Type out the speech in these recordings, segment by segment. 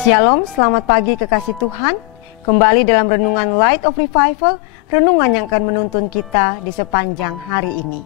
Shalom, selamat pagi kekasih Tuhan. Kembali dalam renungan Light of Revival, renungan yang akan menuntun kita di sepanjang hari ini.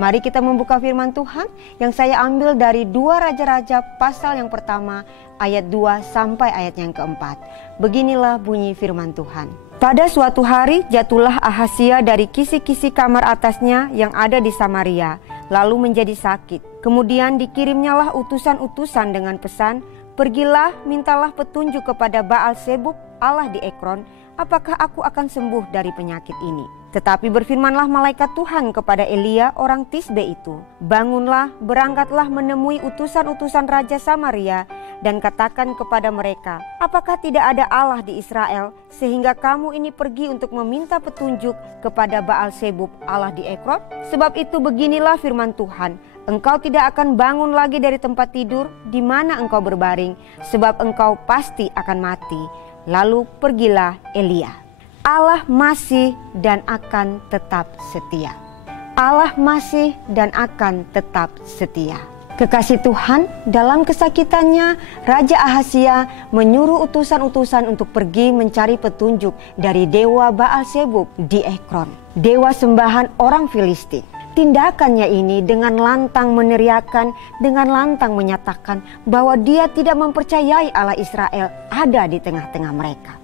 Mari kita membuka firman Tuhan yang saya ambil dari 2 Raja-Raja pasal yang pertama ayat 2 sampai ayat yang keempat. Beginilah bunyi firman Tuhan. Pada suatu hari jatuhlah Ahazia dari kisi-kisi kamar atasnya yang ada di Samaria, lalu menjadi sakit. Kemudian dikirimnyalah utusan-utusan dengan pesan, "Pergilah, mintalah petunjuk kepada Baal-Zebub, Allah di Ekron, apakah aku akan sembuh dari penyakit ini?" Tetapi berfirmanlah malaikat Tuhan kepada Elia orang Tisbe itu, "Bangunlah, berangkatlah menemui utusan-utusan Raja Samaria dan katakan kepada mereka, apakah tidak ada Allah di Israel sehingga kamu ini pergi untuk meminta petunjuk kepada Baal-Zebub, Allah di Ekron? Sebab itu beginilah firman Tuhan, engkau tidak akan bangun lagi dari tempat tidur di mana engkau berbaring, sebab engkau pasti akan mati." Lalu pergilah Elia. Allah masih dan akan tetap setia. Allah masih dan akan tetap setia. Kekasih Tuhan, dalam kesakitannya, Raja Ahazia menyuruh utusan-utusan untuk pergi mencari petunjuk dari dewa Baal-Zebub di Ekron, dewa sembahan orang Filistin. Tindakannya ini dengan lantang meneriakkan, dengan lantang menyatakan bahwa dia tidak mempercayai Allah Israel ada di tengah-tengah mereka.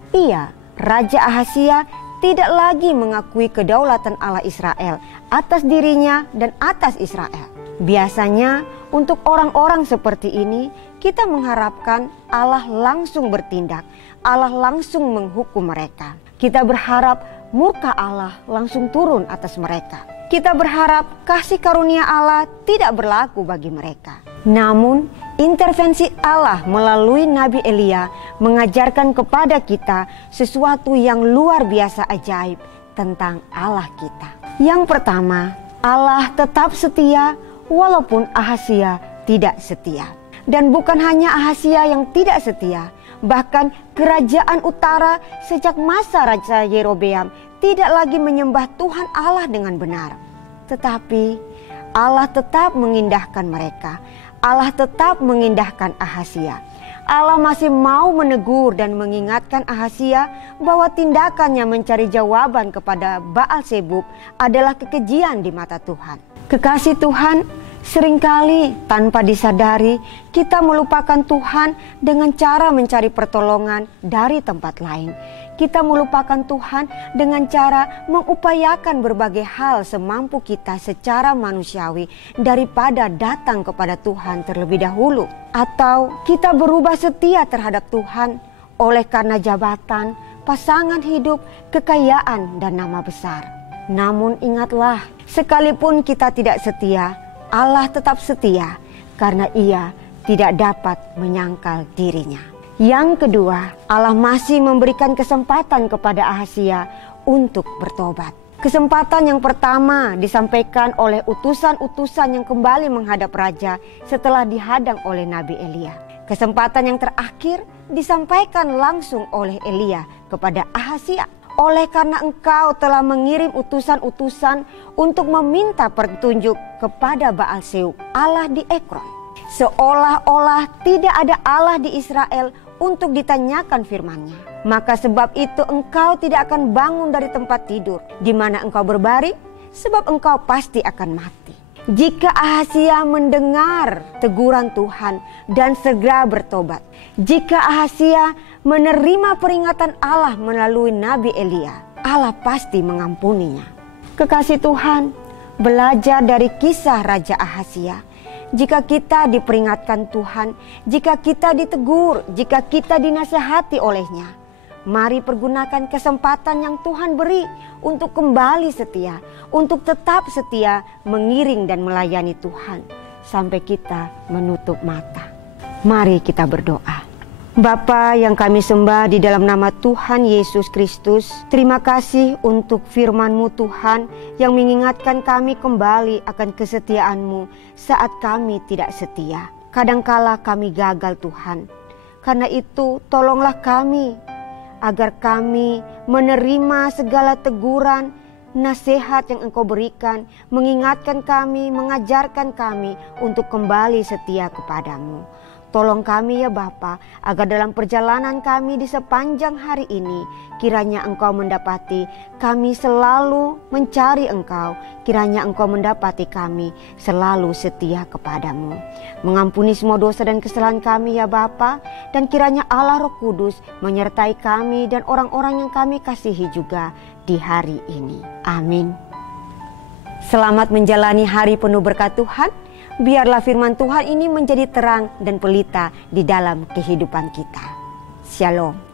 Raja Ahazia tidak lagi mengakui kedaulatan Allah Israel atas dirinya dan atas Israel. Biasanya untuk orang-orang seperti ini, kita mengharapkan Allah langsung bertindak, Allah langsung menghukum mereka. Kita berharap murka Allah langsung turun atas mereka. Kita berharap kasih karunia Allah tidak berlaku bagi mereka. Namun, intervensi Allah melalui Nabi Elia mengajarkan kepada kita sesuatu yang luar biasa ajaib tentang Allah kita. Yang pertama, Allah tetap setia walaupun Ahazia tidak setia. Dan bukan hanya Ahazia yang tidak setia, bahkan kerajaan utara sejak masa Raja Yerobeam tidak lagi menyembah Tuhan Allah dengan benar. Tetapi Allah tetap mengindahkan mereka. Allah tetap mengindahkan Ahazia. Allah masih mau menegur dan mengingatkan Ahazia bahwa tindakannya mencari jawaban kepada Baal-Zebub adalah kekejian di mata Tuhan. Kekasih Tuhan, seringkali tanpa disadari kita melupakan Tuhan dengan cara mencari pertolongan dari tempat lain. Kita melupakan Tuhan dengan cara mengupayakan berbagai hal semampu kita secara manusiawi daripada datang kepada Tuhan terlebih dahulu. Atau kita berubah setia terhadap Tuhan oleh karena jabatan, pasangan hidup, kekayaan, dan nama besar. Namun ingatlah, sekalipun kita tidak setia, Allah tetap setia karena Ia tidak dapat menyangkal dirinya. Yang kedua, Allah masih memberikan kesempatan kepada Ahazia untuk bertobat. Kesempatan yang pertama disampaikan oleh utusan-utusan yang kembali menghadap raja setelah dihadang oleh Nabi Elia. Kesempatan yang terakhir disampaikan langsung oleh Elia kepada Ahazia. Oleh karena engkau telah mengirim utusan-utusan untuk meminta petunjuk kepada Baal-Zebub, Allah di Ekron. Seolah-olah tidak ada Allah di Israel untuk ditanyakan firman-Nya. Maka sebab itu engkau tidak akan bangun dari tempat tidur di mana engkau berbaring, sebab engkau pasti akan mati. Jika Ahazia mendengar teguran Tuhan dan segera bertobat, jika Ahazia menerima peringatan Allah melalui Nabi Elia, Allah pasti mengampuninya. Kekasih Tuhan, belajar dari kisah Raja Ahazia. Jika kita diperingatkan Tuhan, jika kita ditegur, jika kita dinasihati olehnya, mari pergunakan kesempatan yang Tuhan beri untuk kembali setia, untuk tetap setia mengiring dan melayani Tuhan sampai kita menutup mata. Mari kita berdoa. Bapa yang kami sembah di dalam nama Tuhan Yesus Kristus, terima kasih untuk firman-Mu Tuhan yang mengingatkan kami kembali akan kesetiaan-Mu saat kami tidak setia. Kadangkala kami gagal Tuhan. Karena itu tolonglah kami agar kami menerima segala teguran, nasihat yang Engkau berikan, mengingatkan kami, mengajarkan kami untuk kembali setia kepadamu. Tolong kami ya Bapa, agar dalam perjalanan kami di sepanjang hari ini, kiranya Engkau mendapati kami selalu mencari Engkau, kiranya Engkau mendapati kami selalu setia kepadamu. Mengampuni semua dosa dan kesalahan kami ya Bapa, dan kiranya Allah Roh Kudus menyertai kami dan orang-orang yang kami kasihi juga di hari ini. Amin. Selamat menjalani hari penuh berkat Tuhan. Biarlah firman Tuhan ini menjadi terang dan pelita di dalam kehidupan kita. Shalom.